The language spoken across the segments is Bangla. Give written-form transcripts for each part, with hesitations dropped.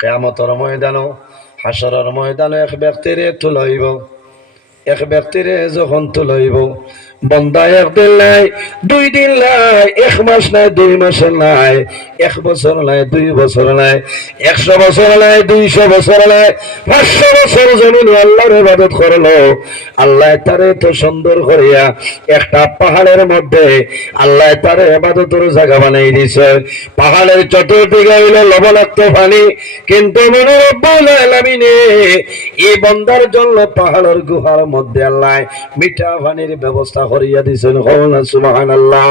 কিয়ামতের ময়দানও হাসরের ময়দানে এক ব্যক্তিরে তুলাইব। এক ব্যক্তিরে যখন তুলাইব, বন্দা একদিন নাই, 2 দিন নাই, 1 মাস নাই, 2 মাস নাই, 1 বছর নাই, 2 বছর নাই, 100 বছর নাই, 200 বছর নাই, 500 বছর জমিন আল্লাহর ইবাদত করলো। আল্লাহ তারে তো সুন্দর করিয়া একটা পাহাড়ের মধ্যে আল্লাহ তারে ইবাদতের জায়গা বানাই দিছে। পাহাড়ের চতুর্দিকে হইল লবণাক্ত পানি, কিন্তু মনে রব্বুল আলামিনে এই বন্দার জন্য পাহাড়ের গুহার মধ্যে আল্লাহ মিঠা পানির ব্যবস্থা করিয়া দিয়েছেন। সুবহানাল্লাহ।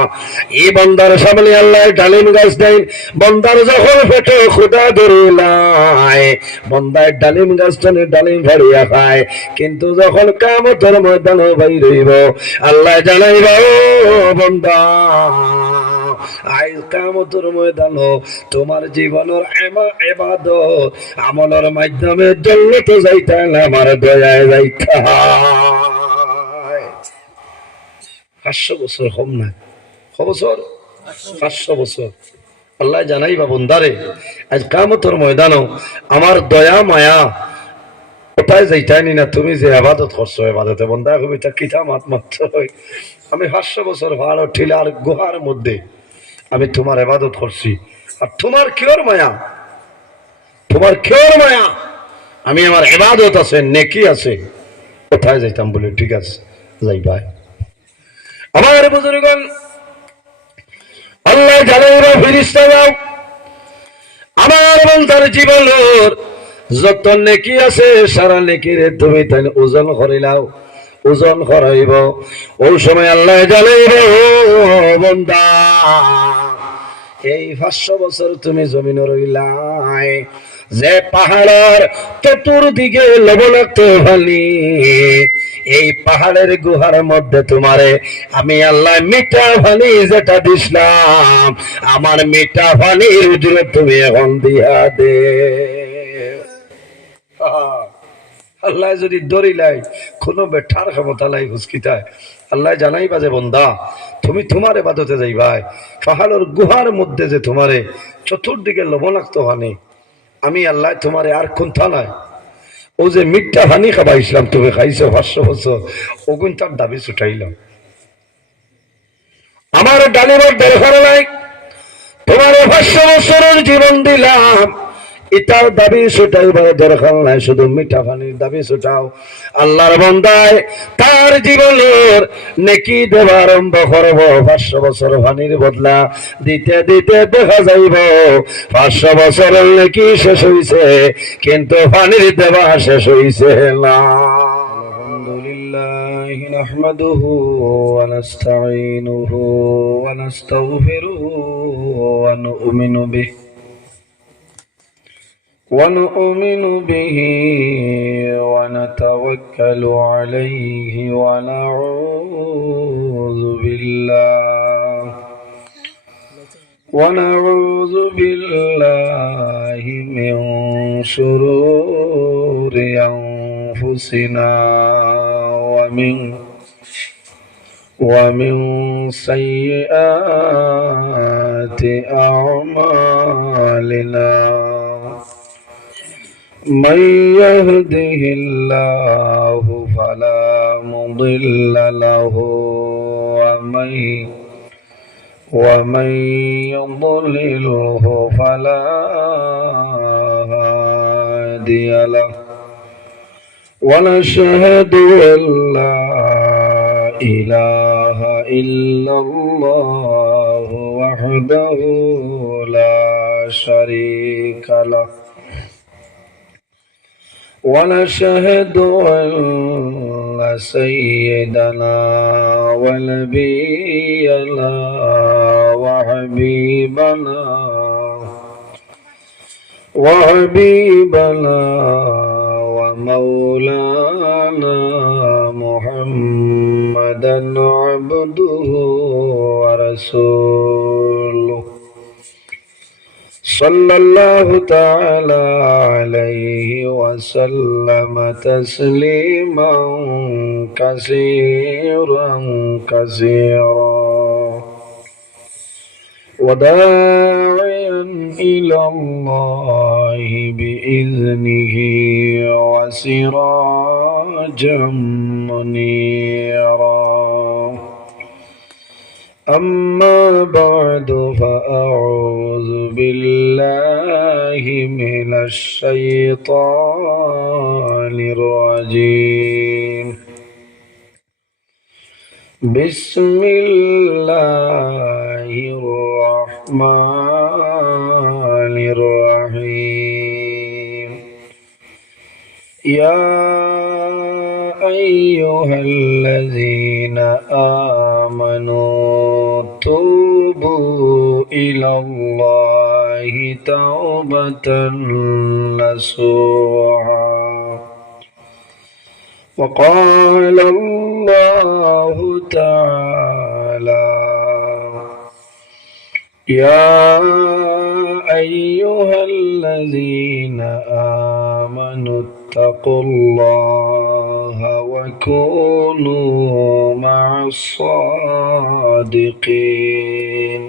এই বন্দার সামনে আল্লাহ ডালিম গাছ দেন। বন্দার যখন পেটে ক্ষুধা ধরিলায়, বন্দার ডালিম গাছ টানে ডালিম ফাড়িয়া খায়। কিন্তু যখন কিয়ামতের ময়দানে বাইর হইব, আল্লাহ জানাইবা, ও বন্দা, আজ কিয়ামতের ময়দানে তোমার জীবনের ইবাদত আমলের মাধ্যমে জান্নাতে যাইতা না, আমার দয়ায় যাইতা। 500 বছর কম না, বছর 500 বছর। আল্লাহ জানাইবা, বন্দারে আজ কিয়ামতের ময়দানে আমার দয়া মায়া কোথায় যাইতানি না, তুমি যে ইবাদত করছো, ইবাদতে বন্দা কবিতা কিতা মাত মাত্র। আমি 500 বছর ভাড় ঠিলার গুহার মধ্যে আমি তোমার ইবাদত করছি, আর তোমার কিওর মায়া, তোমার কিওর মায়া? আমি আমার ইবাদত আছে, নেকি আছে, কোথায় যাইতাম? বলে ঠিক আছে, যাইবা। আমার বুজুর্গণ, আল্লাহ জানাইবা, ফেরেশতা যাও, আমার বন্দার জীবনের যত নেকি আছে সারা নেকিরে তুমি তাই ওজন করিলাও, ওজন করাইব। ওই সময় আল্লাহ জানাইব, ও বন্দা, এই 500 বছর তুমি জমিন রইলাই, যে পাহাড়ের চতুর্দিকে লবণাক্ত পানি, এই পাহাড়ের গুহার মধ্যে তোমারে আমি আল্লাহ মিঠা পানি যেটা দিছিলাম, আমার মিঠা পানির উজরে তুমি এখন দিয়া দে। আল্লাহ যদি দরিলাই কোনো বেঠার ক্ষমতা নাই হুসকিতায়, আল্লাহ জানাইবা যে বন্দা, তুমি তোমার ইবাদতে যাইবাই, পাহাড়ের গুহার মধ্যে যে তোমারে চতুর্দিকে লবণাক্ত পানি, আমি আল্লাহ তোমারে আর কোনটা নাই, ও যে মিঠা পানি খাবাইছিলাম তুমি খাইছো 500 বছর, ওগুন তার দাবি ছুটাইলাম। আমার ডালিমের দরকার নাই, তোমার 500 বছরের জীবন দিলাম, এটার দাবি ছুটাইবার দরকার নাই, শুধু মিঠা পানির দাবি ছুটাও। আল্লাহর বান্দায় তার জীবনের নেকি দেওয়া আরম্ভ করব। 500 বছর পানির বদলা দিতে দিতে দেখা যাইব 500 বছরের নেকি শেষ হইছে, কিন্তু পানির দেওয়া শেষ হইছে না। আলহামদুলিল্লাহ নাহমাদুহু ওয়া নাস্তাঈনুহু ওয়া নাস্তাগফিরুহু ওয়া নু'মিনু বিহি ونؤمن به ونتوكل عليه ونعوذ بالله من شرور أنفسنا ومن سيئات أعمالنا. من يهده الله فلا مضل له ومن يضلله فلا هادي له. ونشهد أن لا إله إلا الله وحده لا شريك له. ونشهد أن سيدنا ونبينا وحبيبنا ومولانا محمدا عبده ورسوله صلى الله تعالى عليه وسلم تسليما كثيرا كثيرا. وداعي إلى الله بإذنه وسراجا منيرا. أما بعد فأعوذ بالله من الشيطان الرجيم. بسم الله الرحمن الرحيم. يا أيها الذين آمنوا توبوا إلى الله توبة نصوحا. وقال الله تعالى: يا أيها الذين آمنوا اتقوا الله وكونوا مع الصادقين.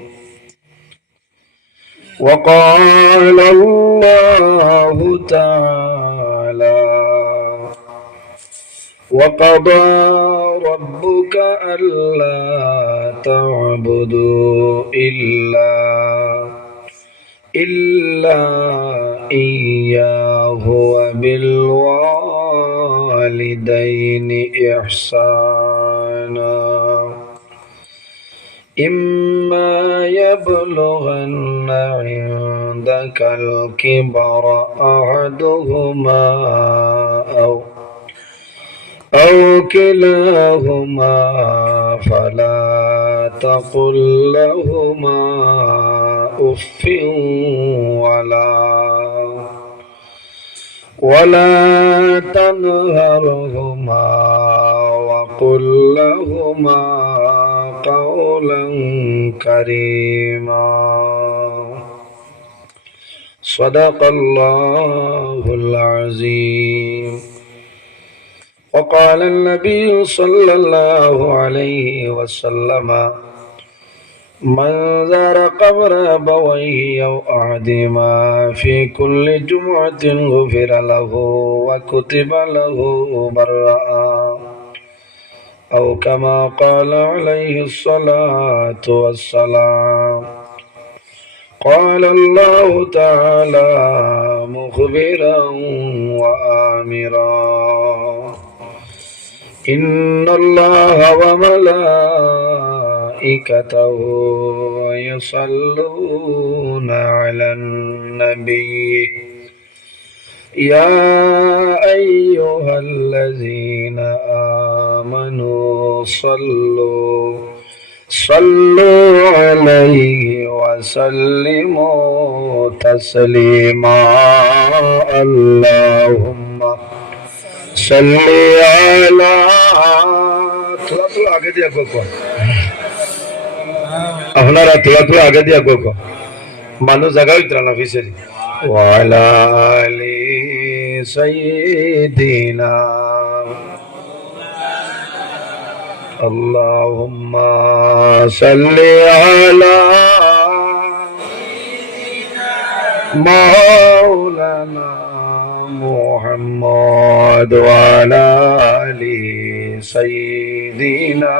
وقال الله تعالى: وقضى ربك ألا تعبدوا إلا إياه وبالوالدين إحسانا. إما يبلغن عندك الكبر أحدهما أو كلاهما فلا تقل لهما أف ولا تنهرهما وقل لهما قولا كريما. صدق الله العظيم. وقال النبي صلى الله عليه وسلم: من زار قبر أبويه أو أحدهما في كل جمعة غفر له وكتب له برا، أو كما قال عليه الصلاة والسلام. قال الله تعالى مخبرا وآمرا: إن الله وملائكته يصلون على النبي يا أيها الذين آمنوا صلوا عليه وسلموا تسليما. اللهم صل على थोड़ा आगे दिया को আপনারা थोड़ा आगे दिया को মানুষ জায়গা উতরা না ফিসেরি ওয়ালা আলি সাইয়্যিদিনা আল্লাহুম্মা সাল্লি আলা মাওলানা মুহাম্মদ ওয়া আলা আলি সাইয়্যিদিনা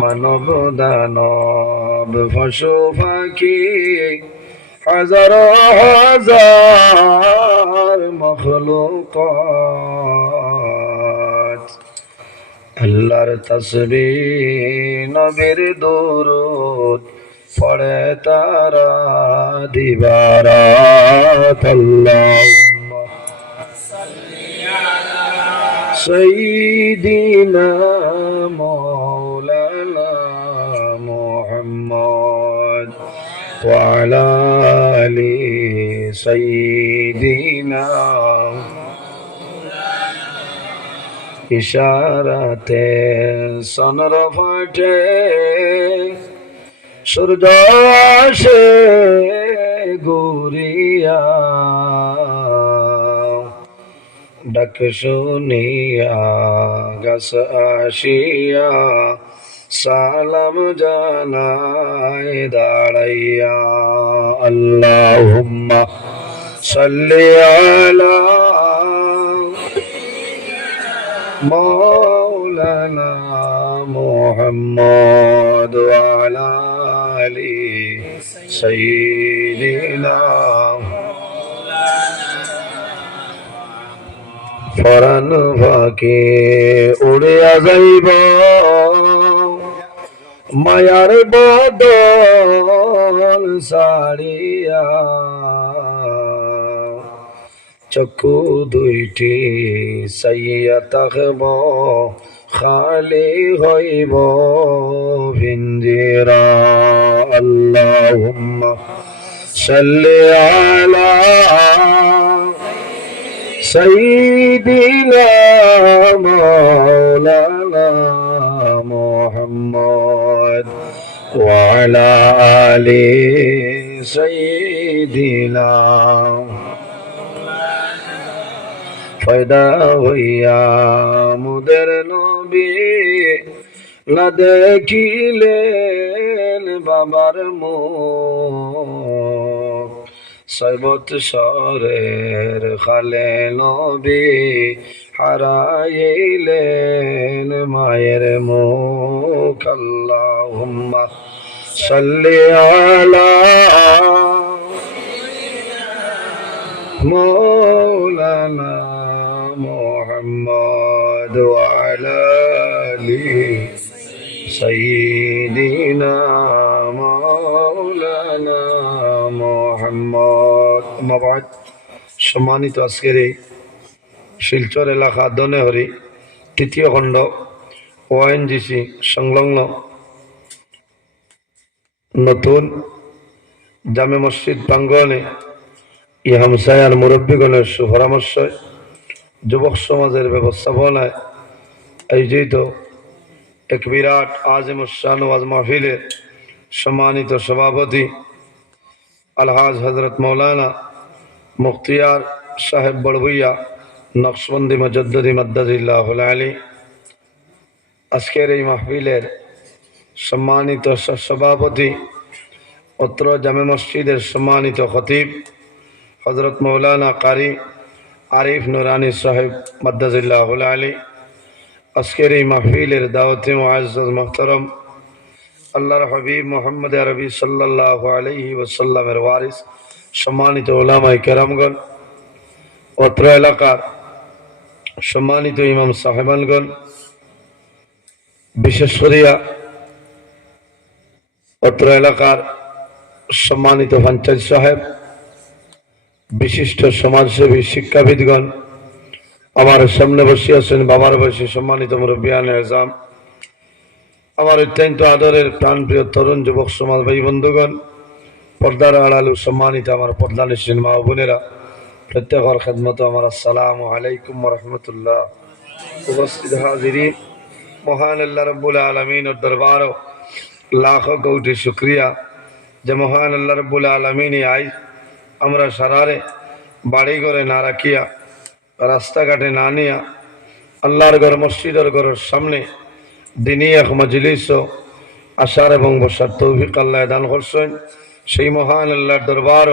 মানব দানব পশু পাখি হাজার হাজার মখলুকাত আল্লাহর তাসবিহ নবীর দুরূদ পড়ে তারা দিবারাত। আল্লাহুম্মা সাল্লি আলা সাইয়্যিদিনা মাওলানা মুহাম্মদ ওয়া আলা আলি সাইয়্যিদিনা ইশারাতে সনর ফাটে সূর্য আসে ঘুরিয়া ডাক শুনিয়া গাছ আসিয়া সালাম জানাই দাঁড়াইয়া আল্লাহুম্মা সাল্লি আলা মাওলানা মুহাম্মদ ওয়া আলা আলি সাইয়্যিদিনা ফরান ফাঁকে উড়িয়া যাইব মায়ার বদল সারিয়া চক্ষু দুইটি সাইয়া তাকব খালি হইব ভিঞ্জিরা আল্লাহুম্মা সাল্লি আলা সাইয়্যিদিনা মাওলানা মুহাম্মদ ওয়া আলা আলি সাইয়্যিদিনা ফায়দা হইয়া মুদের নবী না দেখিলেন বাবার মুখ 6 বৎসরের খালে নবী হারাইলেন মায়ের মুখ আল্লাহুম্মা সাল্লি আলা মাওলানা মুহাম্মদ ওয়া আলা আলি সাইয়্যিদিনা মাওলানা মুহাম্মদ। মাবাদ সম্মানিত আজকের এই শিলচর এলাকা দনেহরি 3য় খণ্ড ওএনজিসি সংলগ্ন নতুন জামে মসজিদ প্রাঙ্গণে ই হামসায়ার মুরব্বীগণের সুপরামর্শে যুবক সমাজের ব্যবস্থাপনায় আয়োজিত এক বিরাট আজিম শান ওয়াজ মাহফিলের সম্মানিত সভাপতি আলহাজ হজরত মৌলানা মুখতিয়ার সাহেব বড়ভুইয়া নকশবন্দি মুজাদ্দিদি মাদ্দাজিল্লাহুল আলী, আজকের এই মাহফিলের সম্মানিত সভাপতি অত্র জামে মসজিদের সম্মানিত খতিব হজরত মৌলানা কারি আরিফ নুরানি সাহেব মাদ্দাজিল্লাহুল আলী, আজকের এই মাহফিলের দাওয়াতে মুআজ্জাজ মুহতারাম আল্লাহর হাবিব মুহাম্মদ আরবি সাল্লাল্লাহু আলাইহি ওয়াসাল্লামের ওয়ারিস সম্মানিত উলামায়ে কেরামগণ, অত্র এলাকার সম্মানিত ইমাম সাহেবানগণ, বিশেষ করিয়া অত্র এলাকার সম্মানিত পঞ্চায়েত সাহেব, বিশিষ্ট সমাজসেবী শিক্ষাবিদগণ, আমার সামনে বসে আছেন বাবার বয়সী সম্মানিত মুরব্বিয়ান এজাম, আমার অত্যন্ত আদরের প্রাণপ্রিয় তরুণ যুবক সমাজ ভাই বন্ধুগণ, পর্দার আড়ালু সম্মানিত আমার পর্দানিসীন মা বোনেরা, প্রত্যেকের খেদমত আমার আসসালামু আলাইকুম ওয়া রাহমাতুল্লাহ। উপস্থিত হাজিরিন, মহান আল্লাহ রাব্বুল আলামিনের দরবারও লাখো কোটি শুকরিয়া যে মহান আল্লাহ রাব্বুল আলামিন আজ আমরা সারারে বাড়ি ঘরে না রাখিয়া, রাস্তাঘাটে না নিয়া, আল্লাহর ঘর মসজিদের ঘরের সামনে দিনী এক মজলিস আসার এবং বসার তৌফিক আল্লাহ দান করছেন। সেই মহান আল্লাহর দরবার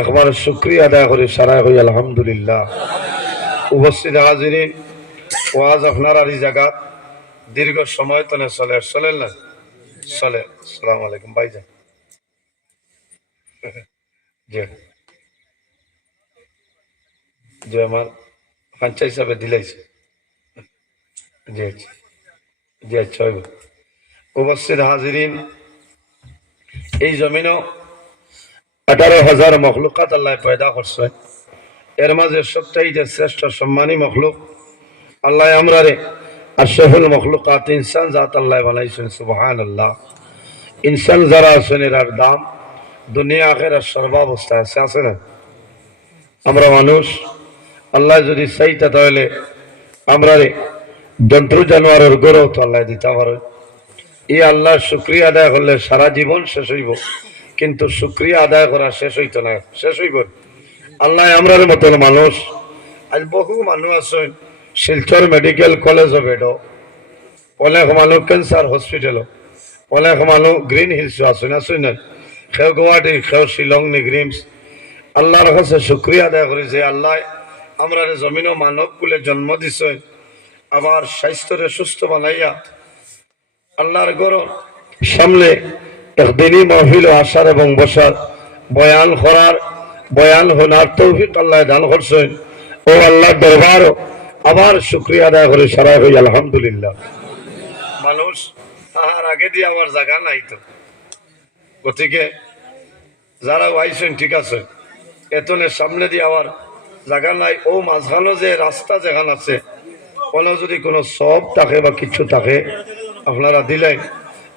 একবার শুকরিয়া আদায় করে সারাই হই আলহামদুলিল্লাহ। উপস্থিত হাজিরিন, ওয়াজ আপনার আর এই জায়গা দীর্ঘ সময় তো চলে না চলে। আসসালামু আলাইকুম ভাইজান। জি জি, আমার পঞ্চায়েত হিসাবে দিলাইছে। জি আচ্ছা, জি আচ্ছা। উপস্থিত হাজিরিন, এই জমিনও 18,000 মখলুকাত আল্লাহ পয়দা করছে। এর মাঝে সবচাইতে শ্রেষ্ঠ সম্মানী মখলুক আল্লাহ আমরারে আশরাফুল মখলুকাত ইনসান জাত আল্লাহ বানাইছেন। সুবহানাল্লাহ। ইনসান যারা আছেন এর দাম দুনিয়া আখিরাত সর্বাবস্থায় আছে না? আমরা মানুষ, আল্লাহ যদি চাইতা তাহলে আমরা জন্তু জানোয়ারের গৌরব তো আল্লাহ দিতে পারে। এই আল্লাহ শুকরিয়া আদায় করলে সারা জীবন শেষ হইব, কিন্তু শুকরিয়া আদায় করা শেষ হইতো না, শেষ হইব। আল্লাহ আমরার মতন মানুষ, আজ বহু মানুষ আছেন শিলচর মেডিকেল কলেজ বেড অনেক মানুষ ক্যান্সার হসপিটাল, অনেক মানুষ গ্রিন হিলস আসুন আসুন না, খেউ গুয়াহাটি, খেউ শিলং নি গ্রিমস। আল্লাহর কাছে শুক্রিয়া আদায় করি যে আল্লাহ আমরা জমিন মানব কুলে জন্ম দিছে, আবার স্বাস্থ্যরে সুস্থ বানাইয়া আল্লাহর গরম সামনে একদিনই মহফিল আসার এবং বসার বয়ান করার বয়ান হোনার তৌফিক আল্লাহ দান করছেন। ও আল্লাহর দরবারও আবার শুক্রিয়া আদায় করে সারা হই আলহামদুলিল্লাহ। মানুষ তাহার আগে দিয়ে আমার জায়গা নাই তো, গতিকে যারা আইসেন ঠিক আছে, এতনের সামনে দিয়ে আবার জায়গা নাই। ও মাঝখানো যে রাস্তা যেখান আছে, কোনো যদি কোনো সব থাকে বা কিছু থাকে আপনারা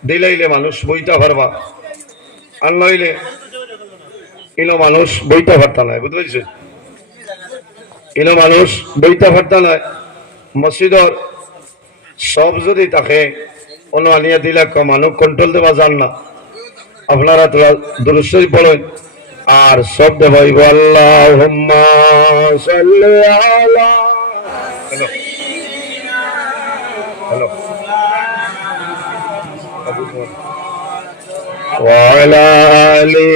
দিলাইলে মানুষ বইতে পারবা, আর নইলে ইনো মানুষ বইতে পারতা নাই, বুঝতে পারছি, ইনো মানুষ বইতে পারতা নাই। মসজিদর সব যদি থাকে কোনো আনিয়া দিলে মানুষ কন্ট্রোল দেওয়া যান না। আপনারা তোরা দুরূদ শরীফ পড়েন আর সব দেবাইব আল্লাহুম্মা সাল্লি আলা হ্যালো ওয়া আলা আলি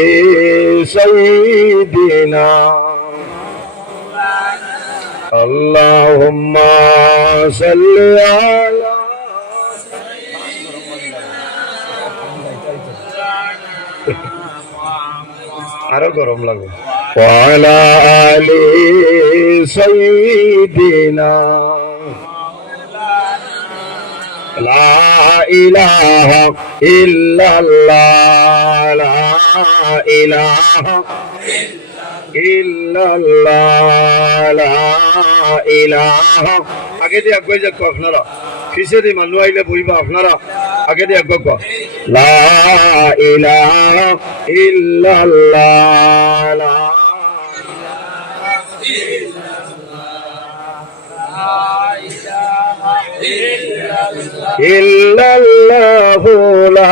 সাইয়্যিদিনা আল্লাহুম্মা সাল্লি আলা আরো গরম লাগে ওয়া আলা আলি সাইয়্যিদিনা লা ইলাহা ইল্লাল্লাহ লা ইলাহা ইল্লাল্লাহ লা ইলাহা। আগে দিয়ে আগে যাক আপনারা, পিছে দিয়ে মানুষ আইলে বইবা, আপনারা আগে দিয়ে আগে লা ইলাহা ইল্লাল্লাহ লা ইল্লাল্লাহু লা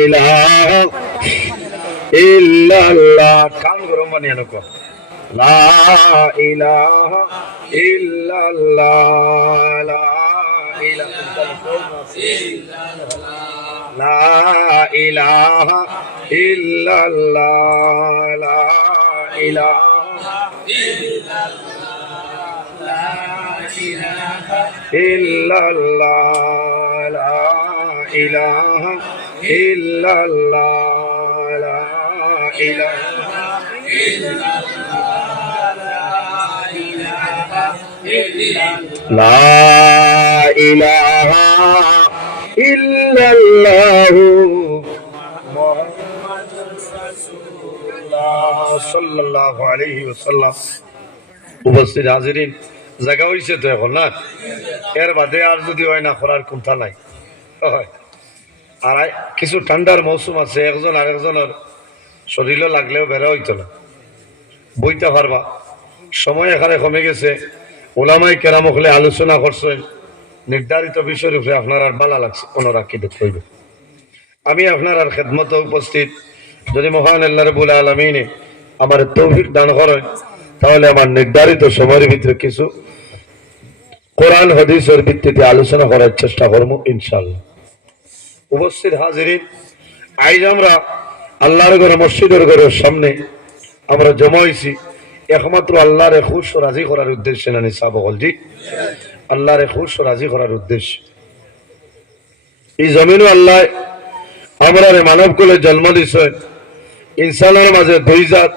ইলাহা ইল্লাল্লাহ। কান গরম বানিয়ে রাখো লা ইলাহা ইল্লাল্লাহ লা ইলাহা ইল্লাল্লাহ লা ইলাহা ইল্লাল্লাহ লা ইলাহা ইল্লাল্লাহ লা ইলাহা লা ইলাহা ইল্লাল্লাহু মুহাম্মাদুর রাসূলুল্লাহ সাল্লাল্লাহু আলাইহি ওয়াসাল্লাম। উপস্থিত হাজিরিন, জায়গা হয়েছে তো এখন না, এর বাদে আর যদি হয় না করার কোনটা নাই। আর কিছু ঠান্ডার মৌসুম আছে, একজন আরেকজনের শরীরে লাগলেও বেড়া হইতো না, বইতে পারবা। সময় এখানে কমে গেছে, ওলামাই কেরাম হলে আলোচনা করছেন নির্ধারিত বিষয়ের উপরে। আপনার আর ভালো লাগছে ওনারা কি দেখব, আমি আপনার আর খেদমতে উপস্থিত। যদি মহান আল্লাহ রাব্বুল আলামিন আমার তৌফিক দান করেন, তাহলে আমার নির্ধারিত সময়ের ভিতরে কিছু কোরআন হাদিসের ভিত্তিতে আলোচনা করার চেষ্টা করবো ইনশাআল্লাহ। উপস্থিত হাজিরিন, আজ আমরা আল্লাহর ঘরে মসজিদের ঘরের সামনে আমরা জমা হয়েছি একমাত্র আল্লাহর খুশ ও রাজি করার উদ্দেশ্যে। না নিসা বল জি, আল্লাহর খুশ ও রাজি করার উদ্দেশ্যে এই জমিনও আল্লাহ আমরা মানব কুলে জন্ম দিছে। ইনসানের মাঝে দুই জাত,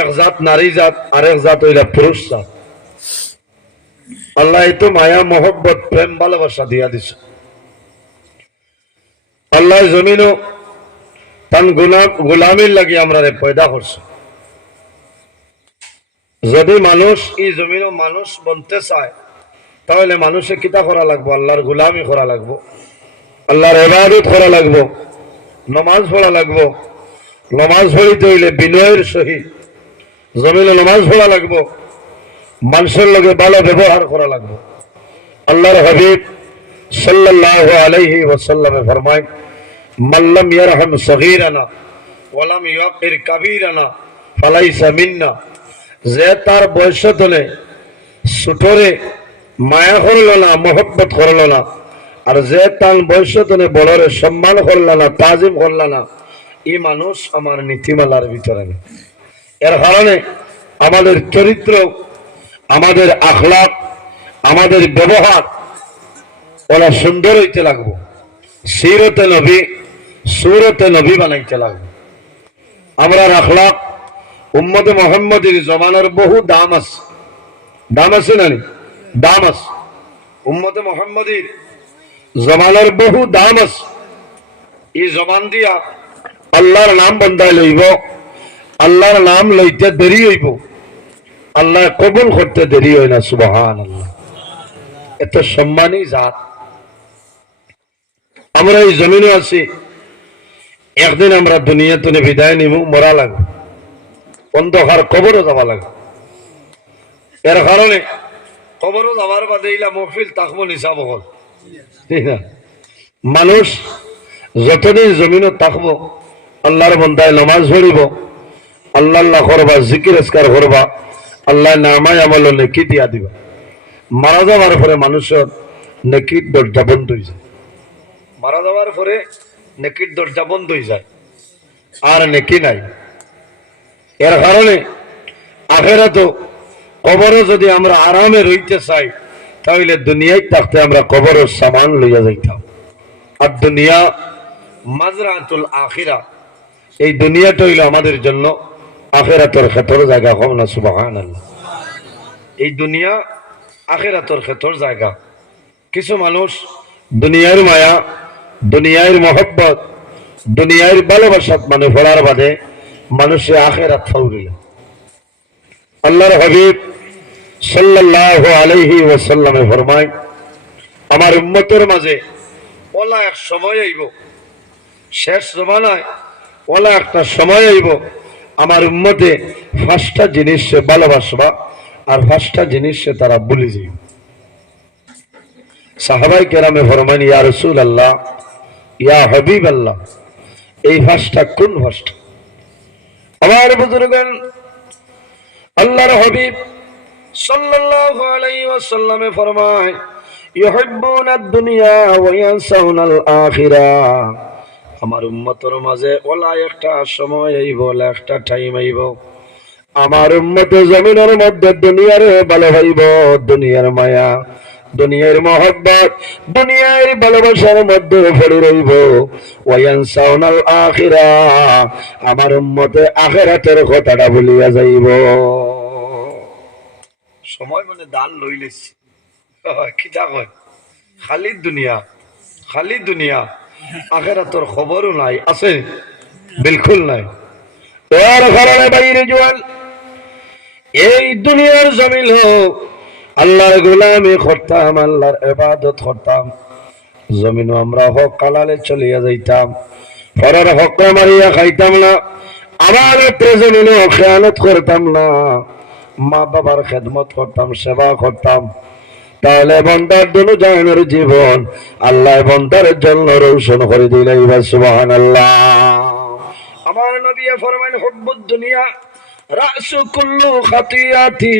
এক জাত নারী জাত আর এক জাত হইলা পুরুষ জাত। আল্লাহ তো মায়া মোহব্বত প্রেম ভালোবাসা দিয়া দিছে। আল্লাহ জমিনও তান গোলামির লাগি আমরা পয়দা করছে। যদি মানুষ এই জমিনও মানুষ বনতে চায়, তাহলে মানুষে কিতা করা লাগবো? আল্লাহর গোলামি করা লাগবো, আল্লাহর ইবাদত করা লাগবো, নমাজ পড়া লাগবো। নমাজ পড়িতে হইলে বিনয়ের সহিত জমিনে নমাজ পড়া লাগবো, মানুষের লগে ভালো ব্যবহার করা লাগবো। আল্লাহর হাবিব সাল্লাল্লাহু আলাইহি ওয়াসাল্লামে ফরমায়, মাল্লাম ইয়ারহাম সগীরানা ওয়ালাম ইয়াকির কাবীরানা ফালাইসা মিন্না। যে তার বয়স তলে ছোটরে মায়া করল না, মহব্বত করল না, আর যে তান বয়স তনে বড়রে সম্মান করলা না, তাজিম করলা না, এই মানুষ আমার নীতিমালার ভিতরে নেই। এর কারণে আমাদের চরিত্র, আমাদের আখলাক, আমাদের ব্যবহার ওরা সুন্দর হইতে লাগবো। সিরতে নবী, সুরতে নবী বানাইতে লাগবে। আমরা আখলাক উম্মতে মুহাম্মদের জমানার বহু দাম আছে। দাম আছে না? দাম আছে। উম্মতে মুহাম্মদের জমানার বহু দাম আছে। এই জবান দিয়া আল্লাহর নাম বন্ধাই লইব, আল্লাহর নাম লইতে দেরি হইব, আল্লাহ কবুল করতে দেরি হয় না। সুবহানাল্লাহ। এত সম্মানী জাত। আমরা এই জমিনে আছি, একদিন আমরা দুনিয়া তুলে বিদায় নিব, মরা লাগবে, অন্ধকার কবরও যাওয়া লাগবে। এর কারণে কবরও যাওয়ার বাদে ইলা মহফিল তাকবো নিসাব হল, ঠিক না? মানুষ যতদিন জমিনে থাকবো আল্লাহর বন্দায় নমাজ পড়িব, আল্লাহ আল্লাহ করবা, জিকির আসকার করবা, আল্লাহ নামায় আমল নেকি দিয়া দিবা। মারা যাওয়ার পরে মানুষের নেকির দরজা বন্ধ হয়ে যায়। মারা যাওয়ার পরে নেকির দরজা বন্ধ হয়ে যায়, আর নেকি নাই। এর কারণে আখেরাতে কবরে যদি আমরা আরামে রইতে চাই, তাহলে দুনিয়ায় থাকতে আমরা কবরের সামান লইয়া যাইতাম। আর দুনিয়া মাজরাতুল আখিরা, এই দুনিয়াটা হইল আমাদের জন্য আখিরাতের ক্ষেত্র জায়গা। হোক না সুবহানাল্লাহ। এই দুনিয়া আখিরাতের ক্ষেত্র জায়গা। কিছু মানুষ দুনিয়ার মায়া, দুনিয়ার মহব্বত, দুনিয়ার ভালোবাসাত মানে পড়ার বাদে মানুষে আখিরাত ফাউরিল। আল্লাহর হাবিব সাল্লাল্লাহু আলাইহি ওয়াসাল্লামে ফরমায়, আমার উম্মতের মাঝে ওলা এক সময় আইব, শেষ জমানায় ওলা একটা সময় আইব, আমার উম্মতে 5টা জিনিস সে ভালোবাসবা, আর 5টা জিনিস সে তারা ভুলে যাইব। সাহাবায়ে কেরামে ফরমান, ইয়া রাসূলুল্লাহ, ইয়া হাবিবাল্লাহ, এই 5টা কোন 5টা? আমার বুজুর্গগণ, আল্লাহর হাবিব সাল্লাল্লাহু আলাইহি ওয়াসাল্লামে ফরমায়, ইউহিব্বুনাদ দুনিয়া ওয়া ইয়ানসাউনাল আখিরাহ। আমার উম্মতের মাঝে ওলা একটা সময় আইব, ওলা একটা টাইম আইব, আমার উম্মতে জমিনের মধ্যে দুনিয়ার ভালো হইব, দুনিয়ার মায়া, দুনিয়ার মহব্বত, দুনিয়ার ভালোবাসার মধ্যে পড়ে রইব। ওয়া ইয়ানসাউনাল আখিরাহ, আমার উম্মতে আখিরাতের কথাটা ভুলিয়া যাইব। সময় মানে দান লইলেছ কিটা কয়, খালি দুনিয়া, খালি দুনিয়া, আখিরাতের খবরও নাই। আছে? বিলকুল নাই। তোর ঘরে বাইরে জোয়ান, এই দুনিয়ার জমিন হোক, আল্লাহর গোলামি করতাম, আল্লাহর ইবাদত করতাম, জমিনও আমরা হক কালালে চলিয়া যাইতাম, পরের হক মারিয়া খাইতাম না, আমার জমিনও খেয়ানত করতাম না, মা বাবার খেদমত করতাম, সেবা করতাম, তাহলে বন্দার দুনিয়ার জীবন আল্লাহ বন্দার জন্য রৌশন করে দিলেন। সুবহানাল্লাহ। আমার নবী ফরমান, হুব্বুদ দুনিয়া রাসু কুল্লু খাতিয়াতি।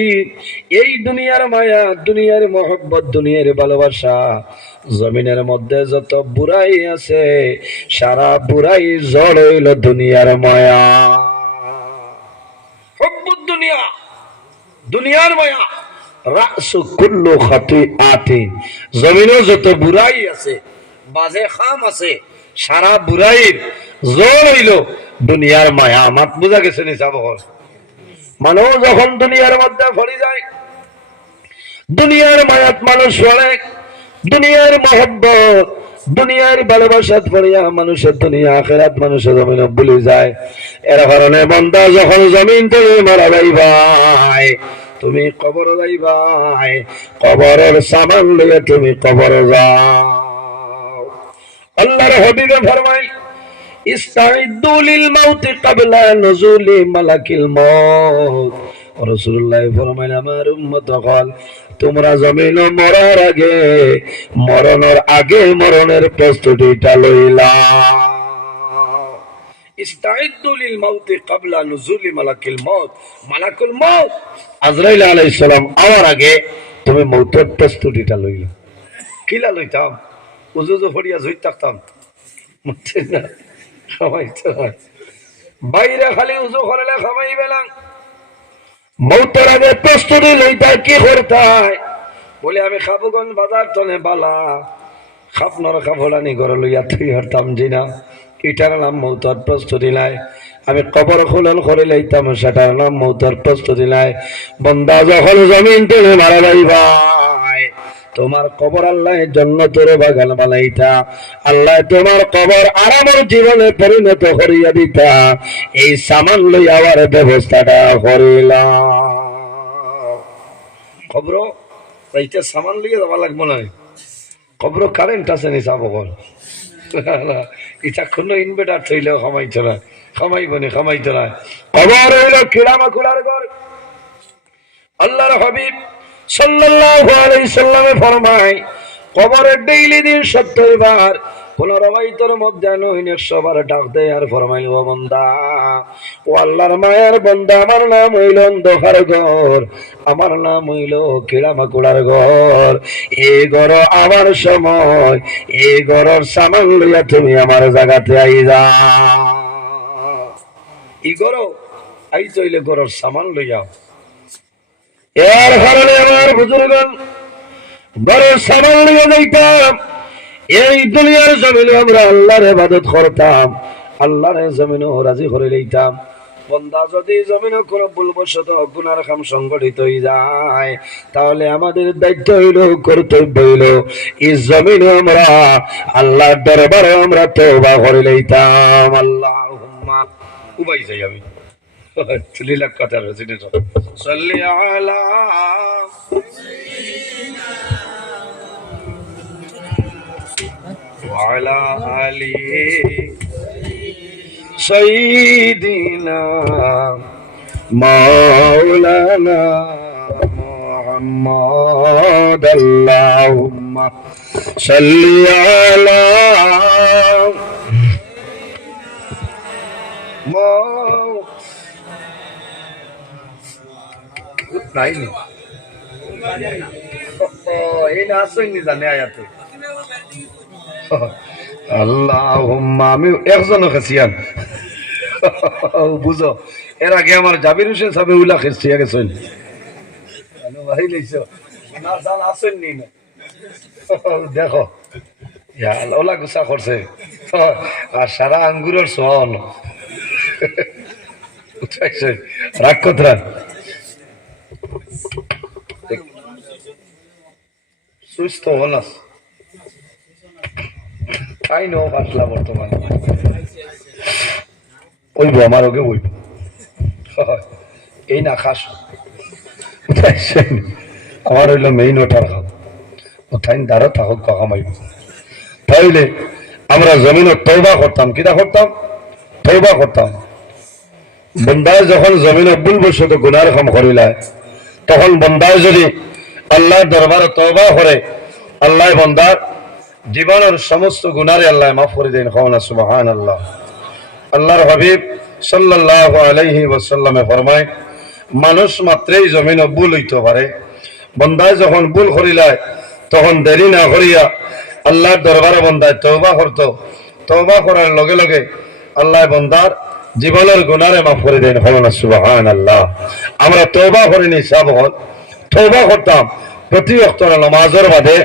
এই দুনিয়ার মায়া, দুনিয়ার মহব্বত, দুনিয়ার ভালোবাসা, জমিনের মধ্যে যত বুড়াই আছে, সারা বুড়াই জড় হইল দুনিয়ার মায়া। হুব্বুদ দুনিয়া, দুনিয়ার মায়া রাসু কুল্লু খাতিয়াতি। জমিনে যত বুড়াই আছে, বাজে খাম আছে, সারা বুড়াইর জড় হইল দুনিয়ার মায়া। মাত বুঝা গেছে নি? সাবহর মানুষ যখন দুনিয়ার মধ্যে পড়ে যায়, দুনিয়ার মায়াত মানুষ পড়ে, দুনিয়ার মহব্বত, দুনিয়ার ভালোবাসাত পড়িয়া মানুষের দুনিয়া আখিরাত মানুষের জমিন ভুলে যায়। এর কারণে বান্দা যখন জমিন থেকে মারা যাইবাই, তুমি কবর যাইবাই, কবরের সামান লইয়া তুমি কবর যাও। আল্লাহর হাবিবে ফরমায়, ইস্তাইদু লিল মাউতি ক্বাবলা নুজুলি মালাকিল মাউত। রাসূলুল্লাহ ফরমাইলেন, আমার উম্মত হল, তোমরা জমিনে মরার আগে, মরণের আগে মরণের প্রস্তুতিটা লইলা। ইস্তাইদু লিল মাউতি ক্বাবলা নুজুলি মালাকিল মাউত। মালাকুল মাউত আজরাইল আলাইহিস সালাম আওয়ার আগে তুমি মৌতের প্রস্তুতিটা লইলা। কিলা লইতাম? উজু ফড়িয়া ঝুই থাকতাম, বুঝছেন না? খামাইতে হয় বাইরে, খালি উজু করলে খামাই বেলাম। মৌতের আগে প্রস্তুতি লইতাই, কি করতাই বলে আমি খাবুগঞ্জ বাজার চলে বালা খাপনর খাফলানি ঘরে লইয়া থুই হরতাম জিনা, এটার নাম মৌতর প্রস্তুতি নাই। আমি কবর খুলন করে লইতাম, সেটার নাম মৌতর প্রস্তুতি নাই। বন্দা যখন জমিন তুলে মারা যাইবাই, তোমার কবর আল্লাহর জন্য তোর বাগান বানাইতা, আল্লাহ তোমার কবর আরামের জীবনে পরিণত করিয়া দিতা, এই সামান লই আবার ব্যবস্থাটা করিলাম। কবর এইটা সামান লইয়া যাওয়া লাগবো না, কবর কারেন্ট আছে নি চাব কর, এটা কোনো ইনভার্টার থইলেও খামাইতো না, খামাইবনি খামাইতো না। কবর হইল কিরামাকুলার ঘর। আল্লাহর হাবিব সাল্লাল্লাহু আলাইহি সাল্লামে ফরমায়, কবরের ডেইলি দিন 70 বার, পুনরাবৃত্তির মধ্যে 100 বার ডাক দেয় আর ফরমাইল, ও বান্দা, ও আল্লাহর মায়ার বান্দা, আমার নাম হইল অন্ধকার ঘর, আমার নাম হইল কিরামাকুলার ঘর। এই ঘর আমার সময়, এই ঘরের সামান লইয়া তুমি আমার জায়গাতে আইবা। এই ঘর আই চইলে ঘরের সামান লইয়া। এর কারণে আমার বুজুর্গণ ঘরের সামান লইয়া যাইতাম। এই দুনিয়ার জমিনে আমরা আল্লাহর ইবাদত করতাম, আল্লাহর জমিনে রাজি করে লইতাম। বন্দা যদি জমিনে কোনো ভুলবশত গুনার কাম সংগঠিত হয়ে যায়, তাহলে আমাদের দায়িত্ব হইল, কর্তব্য হইল, এই জমিনে আমরা আল্লাহর দরবারে আমরা তওবা করে লইতাম। আল্লাহুম্মা উবাই যাই আমি লীলা কথা রয়েছে, সাল্লি আলা ওয়ালা আলি সাইয়্যিদিনা মাওলানা মুহাম্মদ। আল্লাহুম্মা সাল্লি আলা নাইনি এই না আসেননি জানে আয়াতে। আল্লাহুম্মা, আমি একজনও খেছিয়ান বুঝো, এর আগে আমার জাবির হোসেন সাহেব উল্লা খেছিয়া গেছেন, আসেননি না দেখো ওলা গুসা করছে, আর সারা আঙ্গুরের সন রাগ কথা সুস্থ হলাস তাই নো পাতলা বর্তমান ওইব আমার ওকে ওইব এই না খাস আমার হইল মেইন ওঠার খাব ওঠাইন দ্বারা থাকুক কামাইব। তাইলে আমরা জমিনে তওবা করতাম, কিটা করতাম? তওবা করতাম। বন্দায় যখন জমিনে ভুলবশত গুনার কাম করিলায়, তখন বন্দায় যদি আল্লাহর দরবারে তওবা করে, আল্লাহ বন্দার জীবনের সমস্ত গুনারে আল্লাহ মাফ করে দেন। খাওনা সুবহানাল্লাহ। আল্লাহর হাবিব সাল্লাল্লাহু আলাইহি ওয়াসাল্লামে ফরমায়, মানুষ মাত্রই জমিনে ভুল হইতে পারে। বন্দায় যখন ভুল করিলায়, তখন দেরি না করিয়া আল্লাহর দরবারে বন্দায় তওবা করত। তওবা করার লগে লগে আল্লাহ বন্দার জীবনের গুনারে মাফ করে দেন। খাওনা সুবহানাল্লাহ। আমরা তওবা করিনি সব হল, তওবা করতাম প্রতি ওয়াক্তের নামাজের বাদে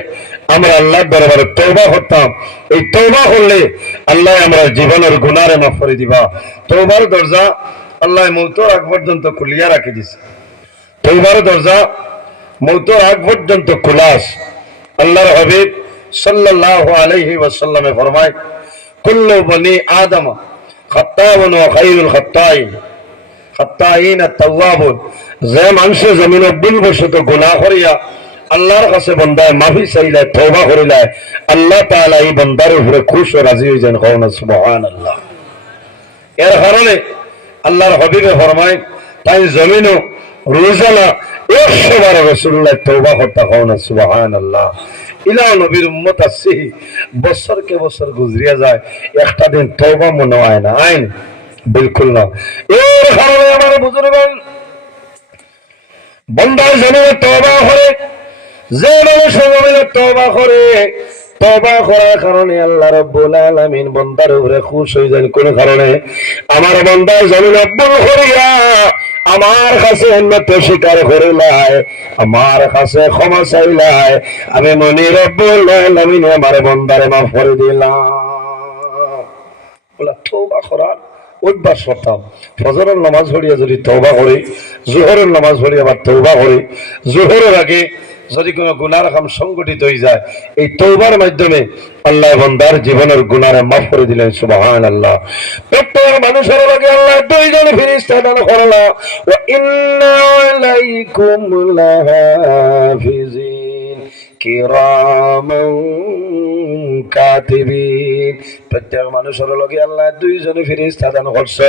আমরা আল্লাহর দরবারে তওবা করতাম। এই তওবা করলে আল্লাহ আমরা জীবনের গুনারে মাফ করে দিবা। তওবার দরজা আল্লাহ মৌতের আগ পর্যন্ত খুলিয়া রাখি দিছে। তওবার দরজা মৌতের আগ পর্যন্ত খোলা আছে। আল্লাহর হাবিব সাল্লাল্লাহু আলাইহি ওয়াসাল্লামে ফরমায়, কুল্লু বনি আদম খাত্তাউন ওয়া খায়রুল খাত্তাইন খাত্তাইন আত-তাওয়াবুন। যে মানুষ জমিনে ভুলবশত গুনাহ করিয়া আল্লাহর কাছে বান্দায় মাফি চাইলে, তওবা করিলে, আল্লাহ তাআলা এই বান্দার উপরে খুশ ও রাজি হয়ে যান। খাওনা সুবহানাল্লাহ। এর কারণে আল্লাহর হাবিবে ফরমায়, তাই জমিনও রোজানা 100 বার রাসূলুল্লাহ তওবা করতে। খাওনা সুবহানাল্লাহ। ইলা নবীর উম্মত আছে, বছরকে বছর গুজরিয়া যায়, একটা দিন তওবা মনে হয় না, আইন বিলকুল না। এর কারণে আমার বুজুর্গগণ বান্দায় জমিনে তওবা করে, যে মানুষ জমিনে তওবা করে তওবা করার কারণে আল্লাহ রাব্বুল আলামিন বান্দার উপরে খুশি হয়ে যান। কোন কারণে? আমার বান্দা জমিন আব্বুল করিয়া আমার কাছে উন্নত স্বীকার করিলাই, আমার কাছে ক্ষমা চাইলাই, আমি মনি রব্বুল আলামিন আমার বান্দারে মাফ করে দিলাম। বলা তওবা করার অভ্যাস করতাম। ফজরের নামাজ পড়িয়া যদি তওবা করি, জোহরের নামাজ পড়িয়া আবার তওবা করি, জোহরের আগে যদি কোনো গুনার কাম সংগঠিত হয়ে যায়, এই তওবার মাধ্যমে আল্লাহ বান্দার জীবনের গুনারে মাফ করে দিলেন। সুবহানাল্লাহ। প্রত্যেক মানুষের আগে আল্লাহ দুইজন ফেরেশতা দান করলা, ওয়া ইন্না আলাইকুম লাহাফিজিন কিরামান কাতিবিন। প্রত্যেক মানুষের লগে আল্লাহ দুইজন ফেরেশতা দান করছে।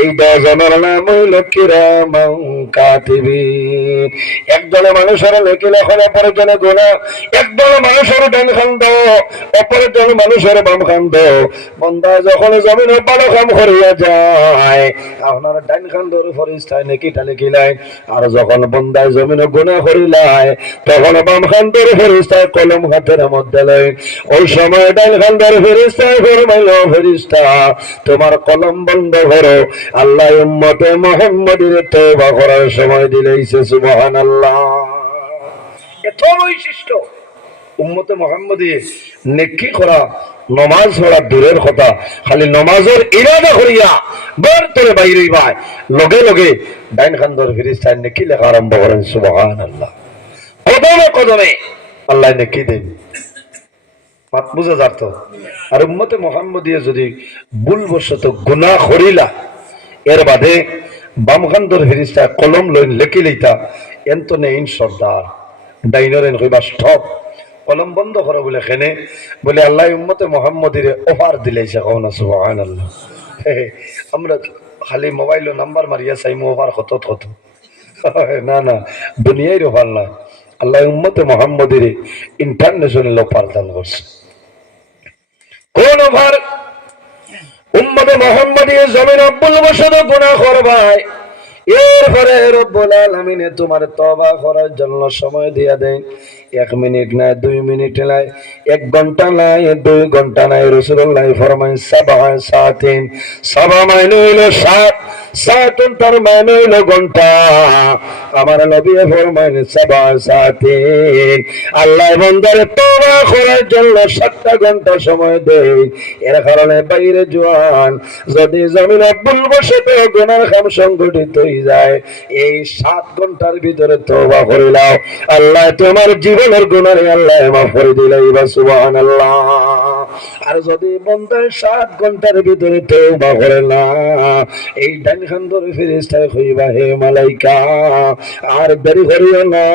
এই 10 জনের নাম হইল কিরামান কাতিবিন। একদল মানুষের লেখে লেখন, অপরজনে গুনাহ। একদল মানুষের ডান খান্দ, অপরজন মানুষের বাম খান্দ। বান্দা যখন জমিনে ভালো কাম করিয়া যায়, আপনার ডান খান্দর ফেরেশতায় নেকিটা লিখিলাই। আর যখন বান্দা জমিনে গুনাহ করিলাই, তখন বাম খান্দর ফেরেশতায় কলম হাতের মধ্যে লয়। ওই সময় ডান খান্দর ফেরেশতায় ফরমাইল, ফেরেশতা তোমার কলম বন্ধ করো, আল্লাহ উম্মতে মুহাম্মদের তওবা করার সময় দিলেইছে। সুবহানাল্লাহ। এত বৈশিষ্ট্য উম্মতে মুহাম্মদী নেকি করা, নমাজ পড়া দূরের কথা, খালি নমাজের ইরাদা করিয়া বার তোরে বাইরে ভাই লগে লগে ডাইন খান্দর ফেরেশতায় নেকি লেখা আরম্ভ করেন। সুবহানাল্লাহ। কদমে কদমে আল্লাহ নেকি দেন। মাত বুঝা যাত। আর উম্মতে মুহাম্মদী যদি ভুলবশত গুনাহ করিলা, এর বাদে বাম খান্দর ফেরেশতা কলম লইন লেখি লইতা, এন্ত নেইন সর্দার ডাইনরেন কইবা স্টপ, কলম বন্ধ করো বলে কেনে? বলে আল্লাহ উম্মতে মুহাম্মদীর অফার দিলেছে। কওনা সুবহানাল্লাহ। আমরা খালি মোবাইল নাম্বার মারিয়া চাইমু অফার কত কত। না না, দুনিয়ার অফার না, আল্লাহ উম্মতে মুহাম্মদীর ইন্টারন্যাশনাল অফার দান করছে। কোন অফার? উম্মতে মুহাম্মদী জমিন আব্বুল বসত গুনাহ করবাই, এরপরে রব্বুল আলামিন তোমার তওবা করার জন্য সময় দিয়া দেন। 1 মিনিট নাই, 2 মিনিট নাই, 1 ঘন্টা নাই, 2 ঘন্টা নাই। রাসূলুল্লাহ ফরমায় সাবা সাতিন, সাবা মানে হইল 7, সাতুন তার মানে হইল ঘন্টা। আমার নবী ফরমায় সাবা সাতিন, আল্লাহ বান্দার তওবা করার জন্য 7টা ঘন্টা সময় দেয়। এর কারণে বাইরে জওয়ান যদি জমিনে ভুলবশত গুনার কাম সংগঠিত হয়ে যায়, এই 7 ঘন্টার ভিতরে তওবা করে নাও, আল্লাহ তোমার জীবনের গুনারে আল্লাহ মাফ করে দিলেন। সুবহানাল্লাহ। আর যদি বান্দা 7 ঘন্টার ভিতরে তওবা করে না, এই ডান খান্দর ফেরেশতায় কইবা, হে মালাইকা আর দেরি করিও না,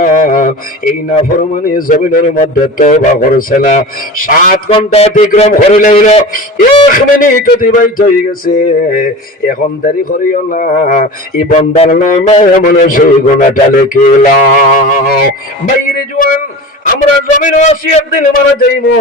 এই নাফরমানি জমিনের মধ্যে তওবা করছে না, 7 ঘন্টা অতিক্রম করে লইল, 1 মিনিট অতিবাহিত হয়ে গেছে, এখন দেরি করিও না, এই বান্দার নামে এমন সেই গুনাহটা লিখে নাও। বাইরে জওয়ান আমরা জমিনে আছি, একদিন মারা যাইবো,